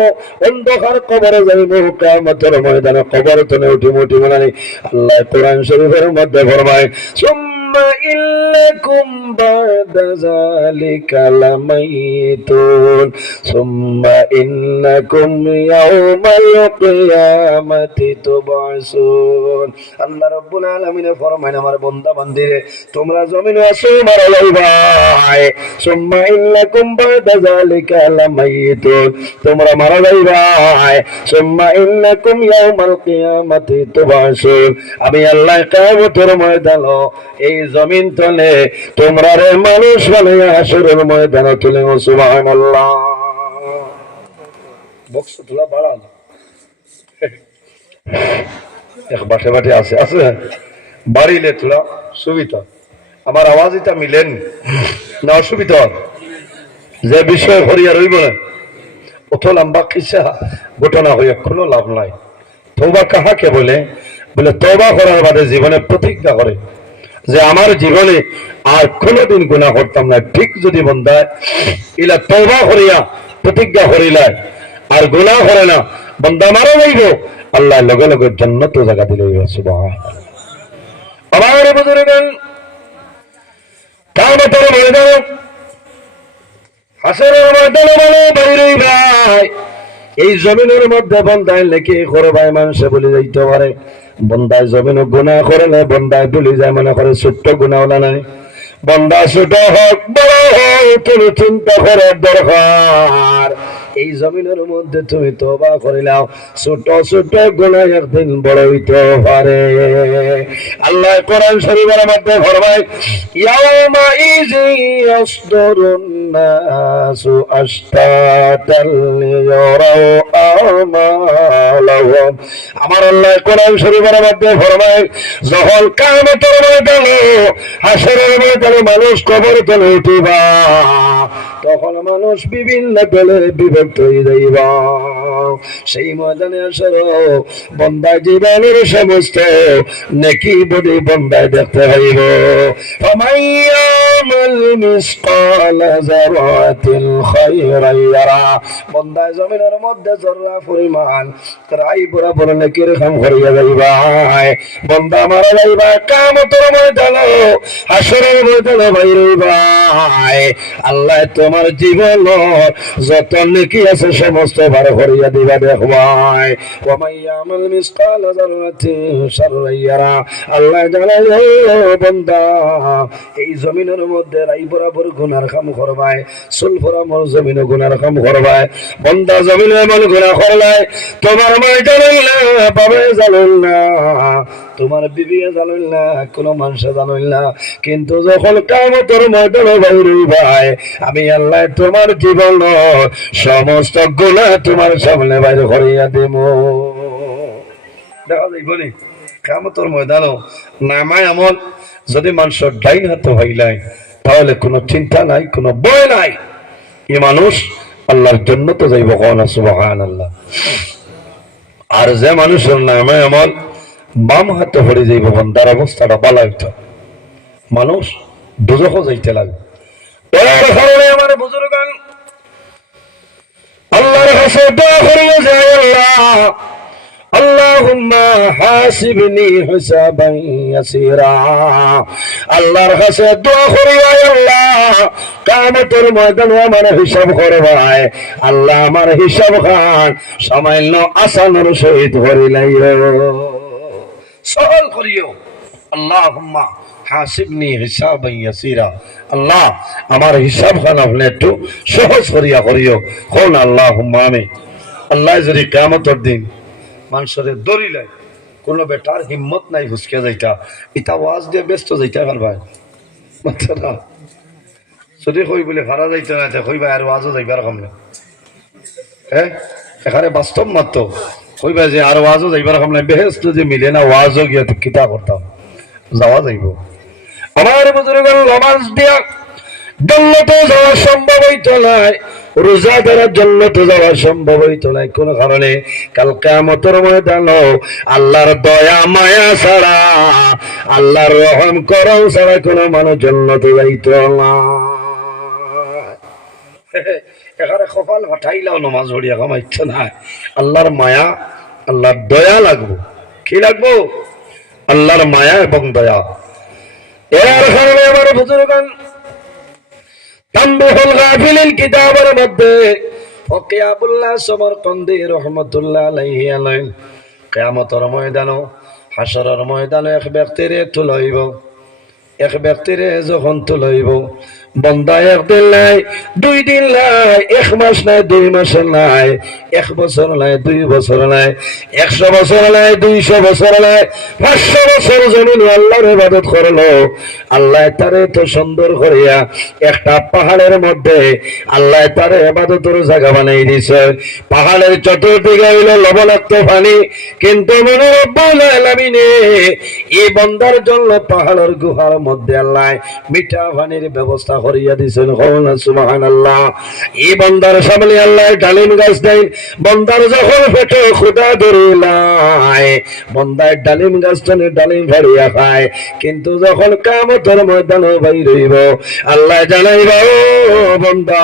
অন্ধকার কবরে যাইবো, কিয়ামতের ময়দানে কবর থেকে উঠি মানে আল্লাহ কোরআন শরীফের মধ্যে ফরমায়, সুম্মা ইন্নাকুম বাদা যালিকা লামাইতুন সুম্মা ইন্নাকুম ইয়াউমাল কিয়ামাতি তুবআসুন। আল্লাহ রাব্বুল আলামিন ফরমায়, আমার বান্দা বান্দিরে তোমরা জমিনে আছো, মারা যাইবাই, সুম্মা ইন্নাকুম বাদা যালিকা লামাইতুন, তোমরা মারা যাইবাই, সুম্মা ইন্নাকুম ইয়াউমাল কিয়ামাতি তুবআসুন, আমি আল্লাহ কিয়ামতের ময়দানে এই জমিন তলে তোমরা রে মানুষ বানাইয়া হাসরের ময়দানে তুলে। সুবহানাল্লাহ। বক্স তোলা বাড়ান, এক বাটে বাটে আছে আছে বাড়িলে তোলা সুবিধা। আমার আওয়াজ এটা মিলেন না অসুবিধা? যে বিষয় হরিয়া রইব না, অত লম্বা কিসা ঘটনা হইয়া কোনো লাভ নাই। তওবা কাহাকে বলে? বলে তওবা করার বাদে জীবনে প্রতিজ্ঞা করে যে আমার জীবনে আর কোনোদিন গুনাহ করতাম না। ঠিক যদি বন্দা ইলা তওবা করিয়া প্রতিজ্ঞা করিলায় আর গুনাহ করে না, বন্দা মারা যাইব, আল্লাহ লগে লগে জান্নাত জায়গা দিলে। সুবহানাল্লাহ। আমার বুজুর্গান কিয়ামতের ময়দানে হাসরের ময়দানে বলে বাইরে ভাই এই জমিনের মধ্যে বন্দায় লেখি করবাই মানুষে বলে যাইতে পারে, বন্দায় জমিন গুনাহ করলে বন্দায় বলি যায় মনে করে ছোট্ট গুনাহ ওলা নাই। বন্দা ছোট হোক বড় হোক তুমি চিন্তা করার দরকার, এই জমিনের মধ্যে তুমি তওবা করিলাও, ছোট ছোট গুনাহ একদিন বড় হইতে পারে। আল্লাহ কোরআন শরীফের মধ্যে ফরমায়, ইয়াউমা ইযি ইয়াসদুরুন নাসু আশতাতাল লিয়ারাউ আমালাহুম। আমার আল্লাহ কোরআন শরীফের মধ্যে ফরমায়, যখন কিয়ামতের ময়দানে হাসরের ময়দানে মানুষ কবর থেকে উঠিবা, তখন মানুষ বিভিন্ন দলে বিভক্ত হয়ে যাইবা। সেই ময়দানে আসলে বন্দায় জীবনের সমস্ত নেকি বডি বন্দায় দেখতে হইব। ফামাইয়ামাল মিসকালা যারাতিল খায়রান ইয়ারা, বন্দায় জমিনের মধ্যে জররা পরিমাণ রাই বরাবর নেকির কাম করিয়া যাইবা। বন্দা মারা যাইবা, কিয়ামতের ময়দানে হাসরের ময়দানে বাইরে হইবা। আল্লাহ তোমার জীবন যত নেকি আছে সমস্ত বার করিয়া দিবা দেখবাই। ওয়ামাইয়ামাল মিসকালা যারাতিন শাররান ইয়ারা, আল্লাহ জানাই বান্দা এই জমিনের মধ্যে রাই বরাবর গুনার কাম করবাই, সুল বরাবর জমিনে গুনার কাম করবাই। বান্দা জমিনে এমন গুনাহ করলাই তোমার মা জানাই না, বাবা জানাই না, তোমার বিবি জানাই না, কোনো মানুষ জানাই না, কিন্তু যখন কিয়ামতের ময়দানে বাইরে ভাই আমি আল্লাহ তোমার জীবন সমস্ত গুনাহ তোমার সামনে বাইরে করিয়া দেব। দেখা যাইব নি কিয়ামতের ময়দানও নামায় আমল যদি মানুষের ডাইন হাতে হইলাই, তাহলে কোনো চিন্তা নাই, কোনো ভয় নাই, এই মানুষ আল্লাহর জন্য তো যাইব। কোন সুবহানাল্লাহ। আর যে মানুষের নামায় আমল বাম হাতে হয়ে যাইব, বন্দার অবস্থাটা ভালো হইতো, মানুষ দুজখও যাইতে লাগবে। এর কারণে আমার বুজুর্গান আল্লাহর কাছে দোয়া করিয়া যায়, আল্লাহ আল্লাহুম্মা হাসিবনি হিসাবান ইয়াসিরা। আল্লাহর কাছে দোয়া করিয়া আল্লাহ কিয়ামতের ময়দানে আমার হিসাব করবাই, আল্লাহ আমার হিসাব খান সামান্য আসানের সহিত করিলাইও, সহল করিও। আল্লাহুম্মা হাসিবনি হিসাবান ইয়াসিরা, আল্লাহ আমার হিসাব খান আপনি একটু সহজ করিয়া করিও। কোন আল্লাহুম্মা আমিন। আল্লাহ যদি কিয়ামতের দিন মানুষের দরিলাই কোনো বেটার হিম্মত নাই হুসকে যাইতা, ইটা ওয়াজ দিয়ে ব্যস্ত যাইতে পারবাই না, যদি কই বলে ভাড়া যাইতে না কইবা আর ওয়াজও যাইবার কম না। হ্যাঁ, এখানে বাস্তব মাত্র কইবা যে আর ওয়াজও যাইবার কম নাই, বেহেস্ত যে মিলে না ওয়াজও গিয়া কিতা করতাম, যাওয়া যাইব। আমার বুজুর্গ নামাজ দিয়া জান্নাতে যাওয়া সম্ভব হইতো নাই, রোজাদারের জান্নাতে যাওয়া সম্ভব হইতো নাই কোন কারণে? কাল কিয়ামতের ময়দানে আল্লাহর দয়া মায়া ছাড়া, আল্লাহর রহম করম ছাড়া কোন মানুষ জান্নাতে যাইতো না। এখানে কপাল ফাটাইলাও নামাজ পড়িয়া কামাইতো না, আল্লাহর মায়া আল্লাহর দয়া লাগবো। কি লাগবো? আল্লাহর মায়া এবং দয়া। এর কারণে আমার বুজুর্গান তানবীহুল গাফিলিন কিতাবের মধ্যে ফকি আবুল্লাহ সমরকন্দি রাহমাতুল্লাহ আলাইহি আলাইন কিয়ামতের ময়দানে হাশরের ময়দানে এক ব্যক্তিরে তুলাইব, এক ব্যক্তিরে যখন তুলাইব, বন্দা একদিন নাই, 2 দিন নাই, 1 মাস নাই, 2 মাস নাই, 1 বছর নাই, 2 বছর নাই, 100 বছর নাই, 200 বছর নাই, 500 বছর জমিন আল্লাহর ইবাদত করলো। আল্লাহ তারে তো সুন্দর করিয়া একটা পাহাড়ের মধ্যে আল্লাহ তারে ইবাদতের জায়গা বানাই দিয়েছে। পাহাড়ের চতুর্দিকে হইল লবণাক্ত পানি, কিন্তু মনে রব্বুল আলামিনে এই বন্দার জন্য পাহাড়ের গুহার মধ্যে আল্লাহ মিঠা পানির ব্যবস্থা করিয়া দিয়েছেন। সুবহানাল্লাহ। এই বন্দার সামনে আল্লাহ ডালিম গাছ দেন, বন্দার যখন পেটে ক্ষুধা ধরিলায় বন্দায় ডালিম গাছ টানে ডালিম ফাড়িয়া খায়, কিন্তু যখন কিয়ামতের ময়দানে বাইর হইব আল্লাহ জানাইব, ও বন্দা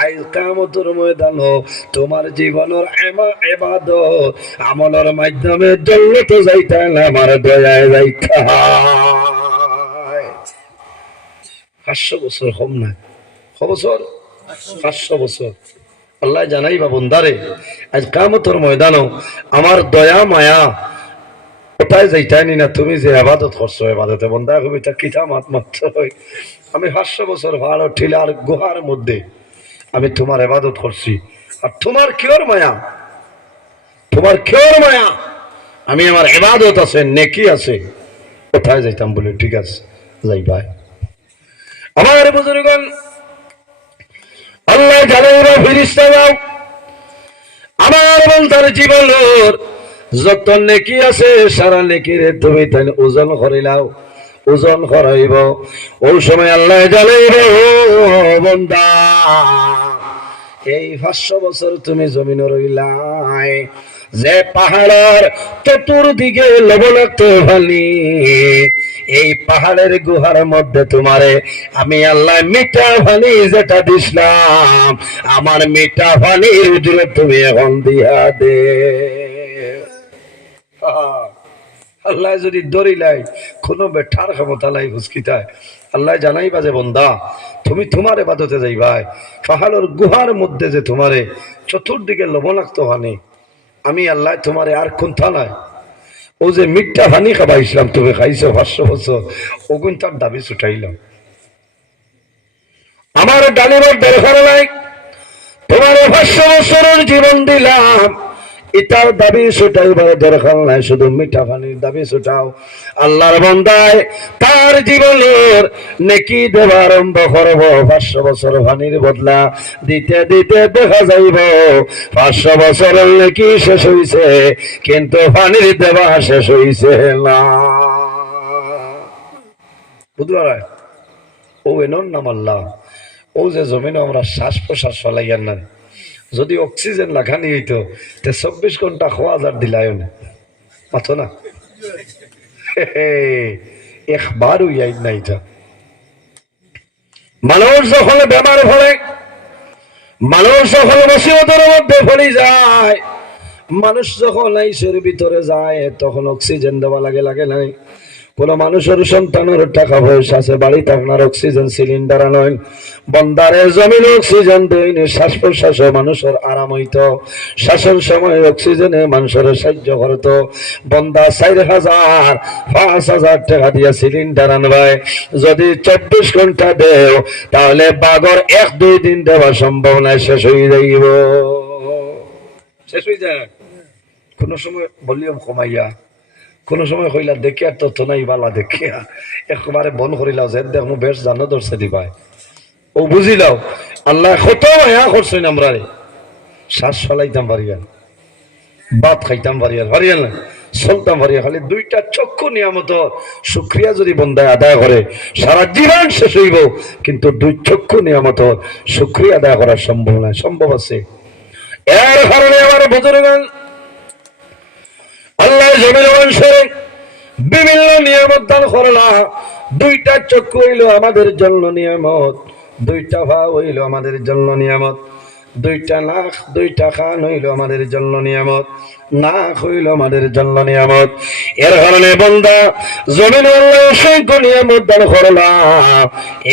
আজ কিয়ামতের ময়দানে তোমার জীবনের ইবাদত আমলের মাধ্যমে জান্নাতে যাইতে আমার দয়ায় যাইতে। 500 বছর কম না, ক বছর? 500 বছর। আল্লাহ জানাইবা বন্দারে আজ কিয়ামতের ময়দানও আমার দয়া মায়া কোথায় যাইতানি না, তুমি যে ইবাদত করছো ইবাদতে বন্দা কবিতা কিতা মাত্র আমি 500 বছর ভালো ঠিলার গুহার মধ্যে আমি তোমার ইবাদত করছি, আর তোমার কিওর মায়া, তোমার কিওর মায়া, আমি আমার ইবাদত আছে নেকি আছে, কোথায় যাইতাম বলে ঠিক আছে যাইবা। আমার বুজুর্গগণ আল্লাহ জানাইবা ফেরেশতা দাও আমার বান্দার জীবনের যত নেকি আছে সারা নেকিরে তুমি তাই ওজন করিলাও, ওজন করাইব। ওই সময় আল্লাহ জানাইব বান্দা এই 500 বছর তুমি জমিনে রইলাই, যে পাহাড়ের চতুর্দিকে লবণাক্ত পানি, এই পাহাড়ের গুহার মধ্যে তোমারে আমি আল্লাহ মিঠা পানি যেটা দিছিলাম, আমার মিঠা পানির উজরে তুমি এখন দিয়া দে। আল্লাহ যদি দরিলাই কোনো বেঠার ক্ষমতা লাই হুসকিতায় আল্লাহ জানাই বাজে বন্দা তুমি তোমার ইবাদতে যাইবাই, পাহাড়ের গুহার মধ্যে যে তোমারে চতুর্দিকে লবণাক্ত পানি, আমি আল্লাহ তোমারে আর কোনটা নাই, ও যে মিঠা পানি খাবাইছিলাম তুমি খাইছো 500 বছর, ওগুন তার দাবি ছুটাইলাম। আমার ডালিবার দরকার নাই, তোমার 500 বছরের জীবন দিলাম, এটার দাবি ছুটাইবার দরকার নাই, শুধু মিঠা পানির দাবি ছুটাও। আল্লাহর বান্দায় তার জীবনের নেকি দেওয়া আরম্ভ করব, 500 বছর পানির বদলা দিতে দিতে দেখা যাইব 500 বছরের নেকি শেষ হইছে, কিন্তু পানির দেওয়া শেষ হইছে না। বুঝবার ও এনর নাম আল্লাহ, ও যে জমিনে আমরা শ্বাস প্রশ্বাস ফলাইয়ার না, যদি অক্সিজেন লাগানি হইতো 24 ঘন্টা খোয়া যার দিলায় না মাথো না, একবারও ইয়াদ নাই। মানুষ যখন বেমার ফলে, মানুষ যখন মুসিবতের মধ্যে পড়ে যায়, মানুষ যখন আইসের ভিতরে যায় তখন অক্সিজেন দেওয়া লাগে, লাগে নাই। কোন মানুষের সন্তানের টাকা পয়সা আছে, বাড়িতে আপনার অক্সিজেন সিলিন্ডার আনয়, বন্দারে জমিন অক্সিজেন দইনি, শ্বাস প্রশ্বাস মানুষের আরাম হইত, শ্বাসের সময় অক্সিজেনে মানুষের সাহায্য করত। বন্দা 4000 5000 টাকা দিয়া সিলিন্ডার আনবাই, যদি 24 ঘন্টা দেও তাহলে বাগর 1-2 দিন দেওয়া সম্ভব নয়, শেষ হয়ে যাইব, শেষ হয়ে যায়। কোন সময় ভলিউম কমাইয়া, কোন সময় কইলা দেখি আর তথ্য নাই বালা দেখিয়া একবারে বন করিলাও, যে দেখ মু বেশ জানো ধরছে দিবাই, ও বুঝিলাও আল্লাহ কত মায়া করছেন আমরা, শ্বাস ফলাইতাম পারিয়া, ভাত খাইতাম পারিয়া পারিয়া না, চলতাম পারিয়া, খালি 2টা চক্ষু নিয়ামত শুক্রিয়া যদি বন্দায় আদায় করে সারা জীবন শেষ হইব, কিন্তু 2 চক্ষু নিয়ামত শুক্রিয়া আদায় করা সম্ভব নয়, সম্ভব আছে। এর কারণে আমার বুজুর্গগণ আল্লাহ জমির মানুষের বিভিন্ন নিয়ামত দান করলা। 2টা চক্ষু হইল আমাদের জন্য নিয়ামত, 2টা পা হইল আমাদের জন্য নিয়ামত, 2টা নাক 2টা কান হইল আমাদের জন্য নিয়ামত, নাক হইল আমাদের জন্য নিয়ামত। এর কারণে বান্দা জমিন আল্লাহ অসংখ্য নিয়ামত দান করলা,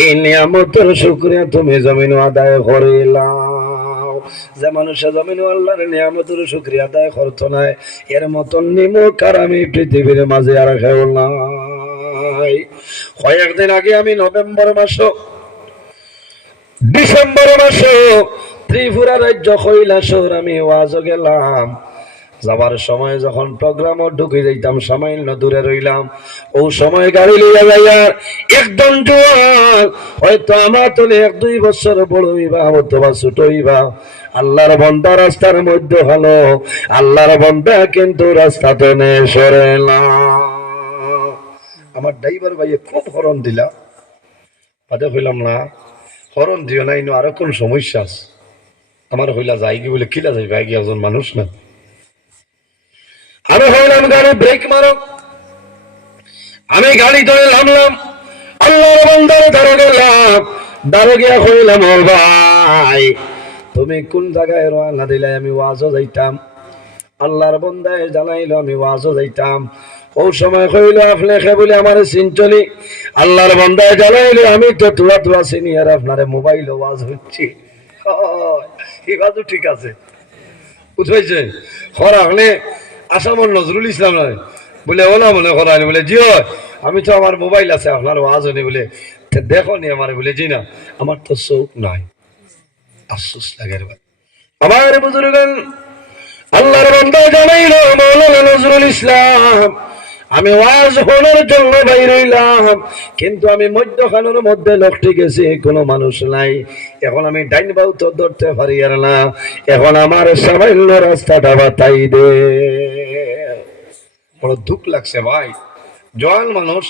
এই নিয়ামতের শুকরিয়া তুমি জমিন আদায় করিলা। যে মানুষের জমিন আল্লাহর নিয়ামতের শুকরিয়া আদায় করতো না, এর মতন নিমক আর আমি পৃথিবীর মাঝে আর খেও নাই। কয়েকদিন আগে আমি নভেম্বর মাস ডিসেম্বর মাস ত্রিপুরা রাজ্য কৈলাসর আমি ওয়াজ গেলাম। যাবার সময় যখন প্রোগ্রামও ঢুকে যাইতাম, সামান্য দূরে রইলাম, ও সময় গাড়ি লইয়া যাইয়ার একদম জোয়ান, হয়তো আমার তোলে 1-2 বছর বড় হইবা অথবা ছোট হইবা, আল্লাহর বান্দা রাস্তার মধ্যে হলো, আল্লাহর বান্দা কিন্তু রাস্তাতে নে সরে না। আমার ড্রাইভার ভাইয়ে খুব হরণ দিলা, বাদে হইলাম না হরণ দিও না, ইনো আরো কোন সমস্যা আছে, আমার হইলা যাই কি বলে কিলা যাই ভাই, একজন মানুষ না। আমি হইলাম গাড়ি ব্রেক মারো, আমি গাড়ি ধরে নামলাম, আল্লাহর বান্দার ধরে গেলাম, দাঁড়ে গিয়া হইলাম ও ভাই তুমি কোন জায়গায় রওনা দিলে, আমি ওয়াজও যাইতাম, আল্লাহর বান্দায় জানাইলো আমি ওয়াজও যাইতাম। ও সময় কইল আপনি খে বলে আমার চিনচলি, আল্লাহর বান্দায় জানাইলো আমি তো তুলা চিনি, আর আপনারে মোবাইল ওয়াজ হচ্ছি, এই বাজু ঠিক আছে বুঝতে খরা হলে আসামর নজরুল ইসলাম নয় বলে ওলা মনে করা বলে জি হয় আমি তো আমার মোবাইল আছে আপনার ওয়াজ হয়নি বলে দেখো নি আমার বলে জি না আমার তো চোখ নাই আফসোস লাগে আমার বুজুর্গান আল্লাহর বান্দা জানাইল মাওলানা নজরুল ইসলাম আমি ওয়াজ শোনার জন্য বাইর হইলাম কিন্তু আমি মধ্যখানের মধ্যে লক্ষ্য গেছি কোনো মানুষ নাই এখন আমি ডাইন বাউ তো ধরতে পারি আর না এখন আমার সামান্য রাস্তাটা বাতাই দে বড় দুঃখ লাগছে ভাই জওয়ান মানুষ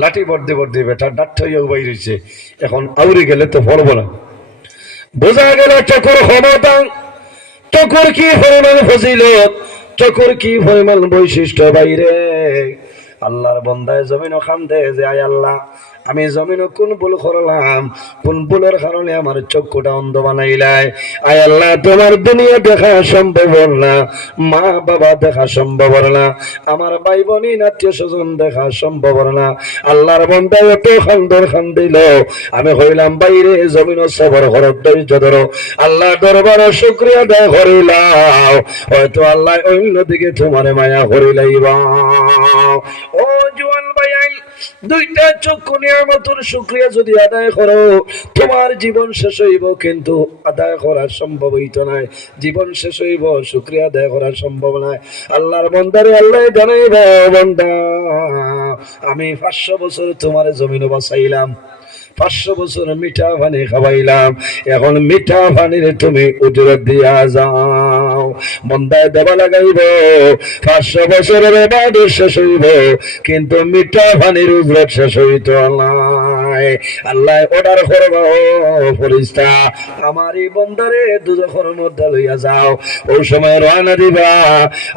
লাঠি বর্দি বর্দি বেটা ডাক্ত হইয়া বাইর হইছে এখন আউরি গেলে তো পড়বো না বোঝা গেল চকুর ক্ষমতা চকুর কি পরিমাণ ফজিলত চকুর কি পরিমাণ বৈশিষ্ট্য বাইরে আল্লাহর বন্দায় জমিনও খান্দে যে আয় আল্লাহ আমি জমিনও কোন ভুল করলাম কোন ভুলের কারণে আমার চক্ষুটা অন্ধ বানাইলাই আয় আল্লাহ তোমার দুনিয়া দেখা সম্ভব না মা বাবা দেখা সম্ভব না আমার ভাই বোন আত্মীয় স্বজন দেখা সম্ভব না আল্লাহর বন্দায় এত খান্দর খান্দিল আমি হইলাম বাইরে জমিনও সবর ঘরের ধৈর্য ধরো আল্লাহ দরবার শুকরিয়া আদায় করিলাম হয়তো আল্লাহ অন্যদিকে তোমার মায়া করিলাইবা ও জওয়ান ভাই দুইটা চক্ষু নিয়ামতের শুকরিয়া যদি আদায় করো তোমার জীবন শেষ হইব কিন্তু আদায় করা সম্ভব হইত না জীবন শেষ হইব শুকরিয়া আদায় করা সম্ভব নয় আল্লাহর বান্দারে আল্লাহ জানাইব বান্দা আমি 500 বছর তোমার জমিন বাঁচাইলাম 500 বছর মিঠা পানি খাওয়াইলাম এখন মিঠা পানির তুমি উজরত দিয়া যাও মন্দায় দেবা লাগাইব 500 বছরের বাদ শেষ হইব কিন্তু মিঠা পানির উজরত শেষ হইত আল্লাহ অর্ডার করবা ও ফেরেশতা আমার এই বান্দারে দুজখের মধ্যে লইয়া যাও ওই সময় রওনা দিবা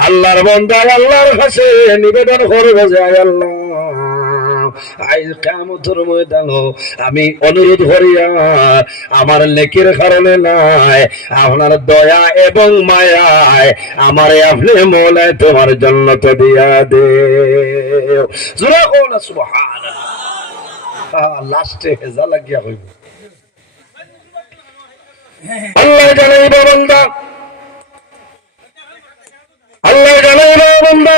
আল্লাহর বান্দা আল্লাহর কাছে নিবেদন করবে যে আল্লাহ আজ কিয়ামতের ময়দানে আমি অনুরোধ করিয়া আমার নেকির কারণে নাই আপনার দয়া এবং মায়ায় আমারে আপনি মওলা তোমার জান্নাত দিয়া দে জোরে বলো সুবহানাল্লাহ লাস্টে হেজা লাগিয়া হইব আল্লাহ জানাইবা বান্দা আল্লাহ জানাইবা বান্দা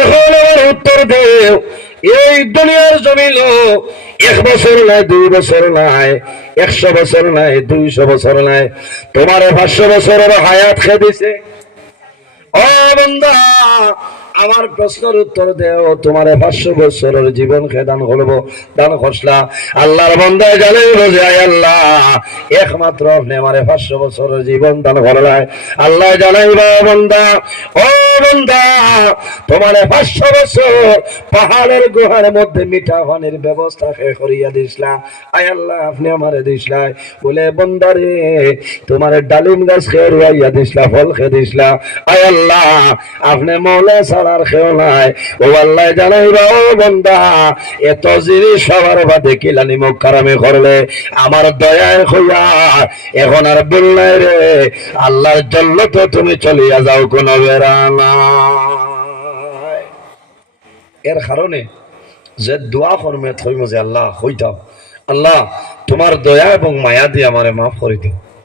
এখন আমার উত্তর দেও এই দুনিয়ার জমিল 1 বছর নাই 2 বছর নাই 100 বছর নাই 200 বছর নাই তোমার 500 বছরের হায়াত খেয়ে দিছে ও বান্দা আমার প্রশ্নের উত্তর দেও তোমার 500 বছরের জীবন খেদান করবো দান খসলা আল্লাহর বান্দায় জানাইব যে আয় আল্লাহ একমাত্র আপনি আমার 500 বছরের জীবন দান করলাই আল্লাহ জানাইবা বান্দা ও বান্দা তোমার 500 বছর পাহাড়ের গুহার মধ্যে মিঠা পানির ব্যবস্থা করিয়া দিসলা আয় আল্লাহ আপনি আমারে দিসলাই বলে বান্দারে তোমার ডালিম গাছ খেয়ে রুয়াইয়া দিসলা ফল খেয়ে দিসলা আয় আল্লাহ আপনি মওলা আর খেও নাই ও আল্লাহ জানাইবা ও বান্দা এত জিনিস সবার বাদে কিলানি মুখ কারামে করলে আমার দয়ায় হইয়া এখন আর বললাই রে আল্লাহর জন্য তো তুমি চলিয়া যাও কোন বেড়া নাই এর কারণে যে দোয়া করমে থইব যে আল্লাহ হইতাম আল্লাহ তোমার দয়া এবং মায়া দিয়ে আমারে মাফ করে দিও